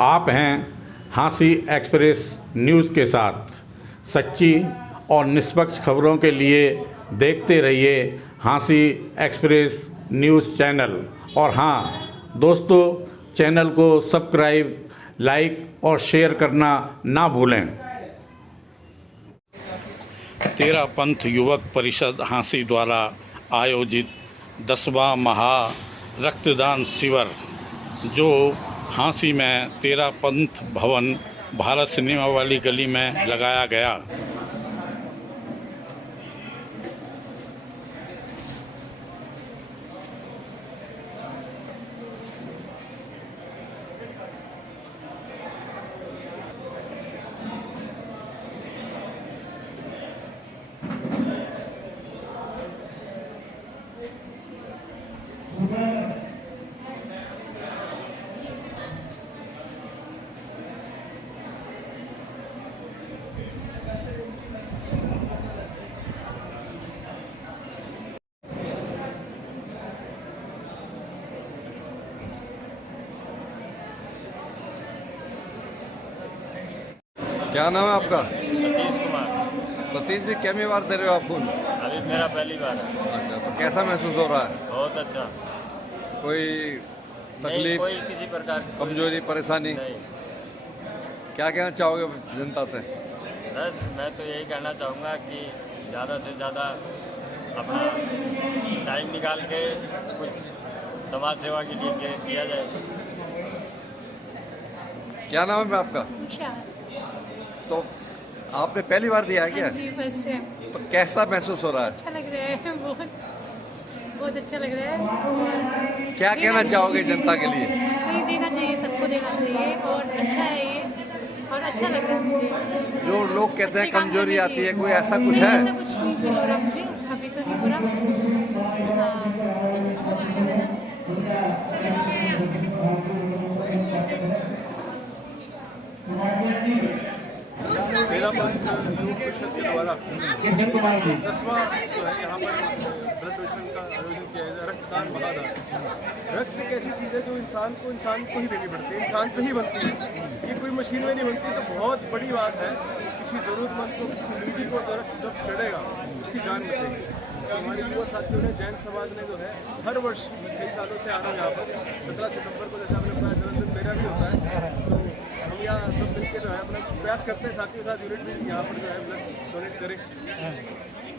आप हैं हाँसी एक्सप्रेस न्यूज़ के साथ। सच्ची और निष्पक्ष खबरों के लिए देखते रहिए हाँसी एक्सप्रेस न्यूज़ चैनल। और हाँ दोस्तों, चैनल को सब्सक्राइब, लाइक और शेयर करना ना भूलें। तेरा पंथ युवक परिषद हाँसी द्वारा आयोजित 10वां महा रक्तदान शिविर, जो हाँसी में तेरा पंथ भवन भारत सिनेमा वाली गली में लगाया गया। क्या नाम है आपका? सतीश कुमार। सतीश जी, क्या बार दे रहे हो आप खून? अभी मेरा पहली बार है। अच्छा, तो कैसा महसूस हो रहा है? बहुत अच्छा। कोई नहीं, तकलीफ, कोई किसी प्रकार की कमजोरी, परेशानी? नहीं। क्या कहना चाहोगे जनता से? बस मैं तो यही कहना चाहूँगा कि ज़्यादा से ज़्यादा अपना टाइम निकाल के कुछ समाज सेवा के लिए किया जाए। क्या नाम है आपका? तो आपने पहली बार दिया है क्या? जी, फर्स्ट टाइम। तो कैसा महसूस हो रहा है? अच्छा लग रहा है, बहुत अच्छा लग रहा है। क्या कहना चाहोगे जनता के लिए? नहीं, देना चाहिए, सबको देना चाहिए और अच्छा है ये, और अच्छा लग रहा है मुझे। जो लोग कहते हैं कमजोरी आती है, कोई ऐसा कुछ नहीं, है? ऐसा कुछ नहीं फील हो रहा मुझे, अभी तो नहीं हो रहा। हाँ, बहुत अच्छा लग रहा मेरा पंथ युवक परिषद के द्वारा 10वां जो है यहाँ पर ब्लड डोनेशन का आयोजन किया जाए, रक्तदान महादान। रक्त एक ऐसी चीज़ है जो इंसान को ही देनी पड़ती है, इंसान से ही बनती है। ये कोई मशीन में नहीं बनती। तो बहुत बड़ी बात है, किसी ज़रूरतमंद को, किसी नीडी को रक्त जब चढ़ेगा उसकी जान बचेगी। तो हमारे युवा साथियों ने, जैन समाज ने जो है हर वर्ष कई सालों से आना यहाँ पर 17 सितंबर को, जैसे आपने बताया जन्मदिन मेरा भी होता है, तो हम यहाँ सब मिलकर जो है अपना प्रयास करते हैं साथियों के साथ यूनिट भी यहाँ पर जो है ब्लड डोनेट करें।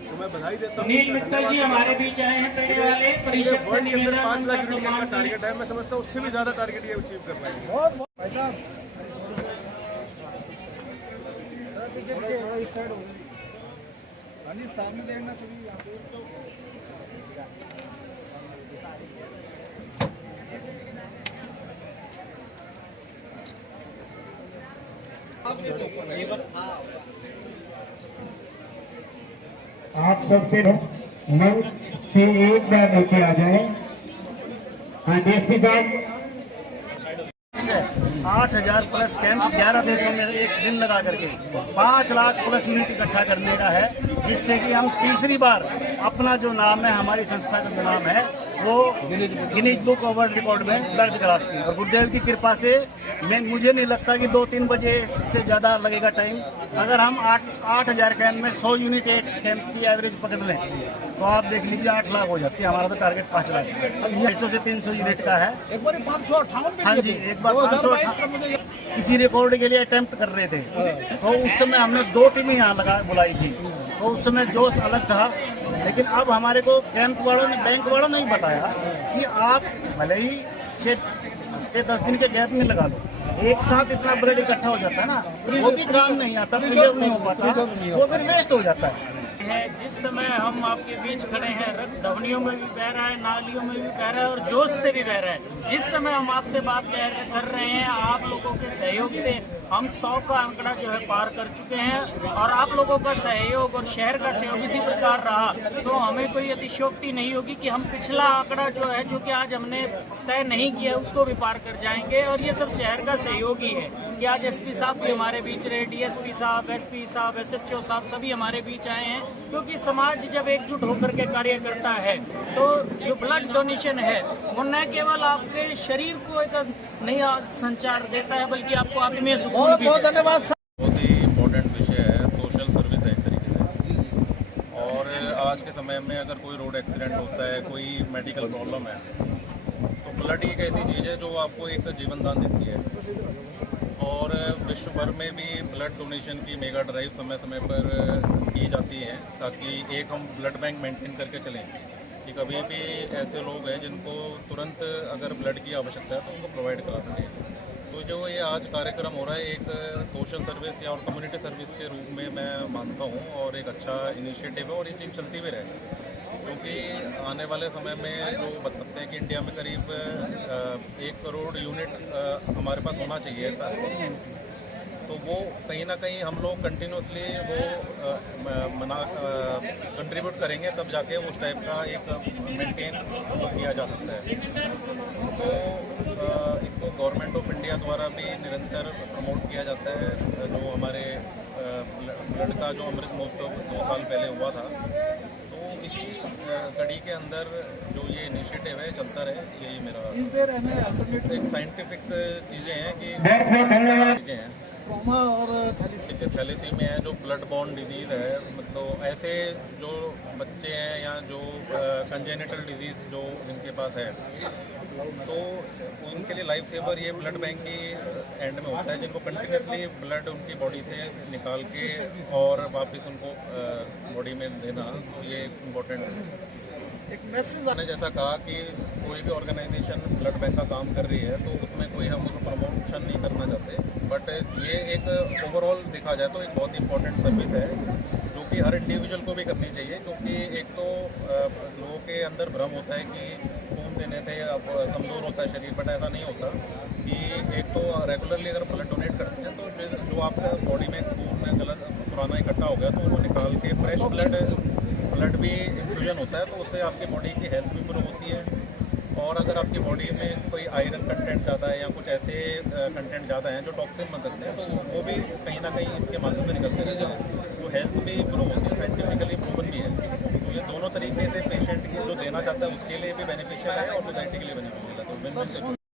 तो मैं बधाई देता हूँ। नील मित्तल जी हमारे बीच आए हैं, पेड़े वाले परिषद से वर्ल्ड के अंदर निवेदन 5 लाख उनका यूनिट का सम्मान टारगेट है। मैं समझता हूँ उससे भी ज़्यादा टारगेट ये अचीव कर पाएंगे। सामने देखना सभी यहाँ पे। आप सबसे मंच से एक बार नीचे आ जाए। हाँ, डीएसपी साहब। 8,000 प्लस कैंप 11 देशों में एक दिन लगा करके 5 लाख प्लस यूनिट इकट्ठा करने का है, जिससे कि हम तीसरी बार अपना जो नाम है, हमारी संस्था का जो नाम है, वो Guinness book of world record में दर्ज करा सकें। और गुरुदेव की कृपा से मुझे नहीं लगता कि 2-3 बजे से ज़्यादा लगेगा टाइम। अगर हम 8,000 कैंप में 100 यूनिट एक कैंप की एवरेज पकड़ लें तो आप देख लीजिए 8 लाख हो जाती है। हमारा तो टारगेट 5 लाख है, 250 से 300 यूनिट का है। एक बार 558। हाँ जी, एक बार 558 किसी रिकॉर्ड के लिए अटेम्प्ट कर रहे थे, तो उस समय हमने 2 टीमें यहाँ बुलाई थी, तो उस समय जोश अलग था। लेकिन अब हमारे को कैंप वालों ने, बैंक वालों ने ही बताया कि आप भले ही 6 हफ्ते 10 दिन के गैप में लगा लो, एक साथ इतना ब्लड इकट्ठा हो जाता है ना, वो भी काम नहीं आता, प्रिजर्व नहीं हो पाता, वो फिर वेस्ट हो जाता है। जिस समय हम आपके बीच खड़े हैं, रक्त धमनियों में भी बह रहा है, नालियों में भी बह रहा है और जोश से भी बह रहा है। जिस समय हम आपसे बात कर रहे हैं, आप लोगों के सहयोग से हम 100 का आंकड़ा जो है पार कर चुके हैं, और आप लोगों का सहयोग और शहर का सहयोग इसी प्रकार रहा तो हमें कोई अतिशयोक्ति नहीं होगी कि हम पिछला आंकड़ा जो है, जो कि आज हमने तय नहीं किया उसको भी पार कर जाएंगे। और ये सब शहर का सहयोग ही है कि आज एसपी साहब भी हमारे बीच रहे, डीएसपी साहब, एसपी साहब, एसएचओ साहब सभी हमारे बीच आए हैं, क्योंकि समाज जब एकजुट होकर के कार्य करता है तो जो ब्लड डोनेशन है वो न केवल आपके शरीर को एक नया संचार देता है बल्कि आपको आत्मीय सुकून भी देता है। बहुत ही इम्पोर्टेंट विषय है, सोशल सर्विस है एक तरीके से। और आज के समय में अगर कोई रोड एक्सीडेंट होता है, कोई मेडिकल प्रॉब्लम है, तो ब्लड एक ऐसी चीज़ है जो आपको एक जीवन दान देती है। और विश्व भर में भी ब्लड डोनेशन की मेगा ड्राइव समय समय पर की जाती है, ताकि एक हम ब्लड बैंक मेंटेन करके चलें कि कभी भी ऐसे लोग हैं जिनको तुरंत अगर ब्लड की आवश्यकता है तो उनको प्रोवाइड करा सकें। तो जो ये आज कार्यक्रम हो रहा है एक सोशल सर्विस या और कम्युनिटी सर्विस के रूप में मैं मानता हूँ, और एक अच्छा इनिशिएटिव है और ये चीज़ चलती भी रहे, क्योंकि आने वाले समय में जो बताते हैं कि इंडिया में करीब 1 करोड़ यूनिट हमारे पास होना चाहिए ऐसा, तो वो कहीं ना कहीं हम लोग कंटिन्यूसली वो कंट्रीब्यूट करेंगे तब जाके उस टाइप का एक मेंटेन किया जा सकता है। तो इसको गवर्नमेंट ऑफ इंडिया द्वारा भी निरंतर प्रमोट किया जाता है। जो हमारे ब्लड का जो अमृत महोत्सव 2 साल पहले हुआ था, तो इसी कड़ी के अंदर जो ये इनिशिएटिव है चलता रहे, यही मेरा एक साइंटिफिक चीज़ें हैं कि चीज़ें हैं और थैलेसीमिया है जो ब्लड बॉर्न डिजीज़ है, मतलब ऐसे जो बच्चे हैं या जो कंजेनिटल डिजीज़ जो इनके पास है, तो उनके लिए लाइफ सेवर ये ब्लड बैंक की एंड में होता है, जिनको कंटिन्यूसली ब्लड उनकी बॉडी से निकाल के और वापस उनको बॉडी में देना, तो ये इम्पोर्टेंट एक मैसेज मैंने जैसा कहा कि कोई भी ऑर्गेनाइजेशन ब्लड बैंक का काम कर रही है तो उसमें कोई हम उसको प्रमोशन नहीं करना चाहते, बट ये एक ओवरऑल देखा जाए तो एक बहुत इंपॉर्टेंट सर्विस है जो कि हर इंडिविजुअल को भी करनी चाहिए। क्योंकि एक तो लोगों के अंदर भ्रम होता है कि खून देने से अब कमज़ोर होता है शरीर, बट ऐसा नहीं होता। कि एक तो रेगुलरली अगर ब्लड डोनेट करते हैं तो फिर जो आपका बॉडी में खून में गलत पुराना इकट्ठा हो गया तो वो निकाल के फ्रेश ब्लड भी इन्फ्यूजन होता है, तो उससे आपकी बॉडी की हेल्थ भी इम्प्रूव होती है। और अगर आपकी बॉडी में कोई आयरन कंटेंट ज़्यादा है या कुछ ऐसे कंटेंट ज़्यादा हैं जो टॉक्सिन बन सकते हैं, तो वो भी कहीं ना कहीं इसके माध्यम से निकलते रहते हैं, तो हेल्थ भी इम्प्रूव होती है, साइंटिफिकली प्रूवन भी है। तो ये दोनों तरीके से पेशेंट की जो देना चाहता है उसके लिए भी बेनिफिशियल है और सोसाइटी के लिए बेनिफिशियल है। तो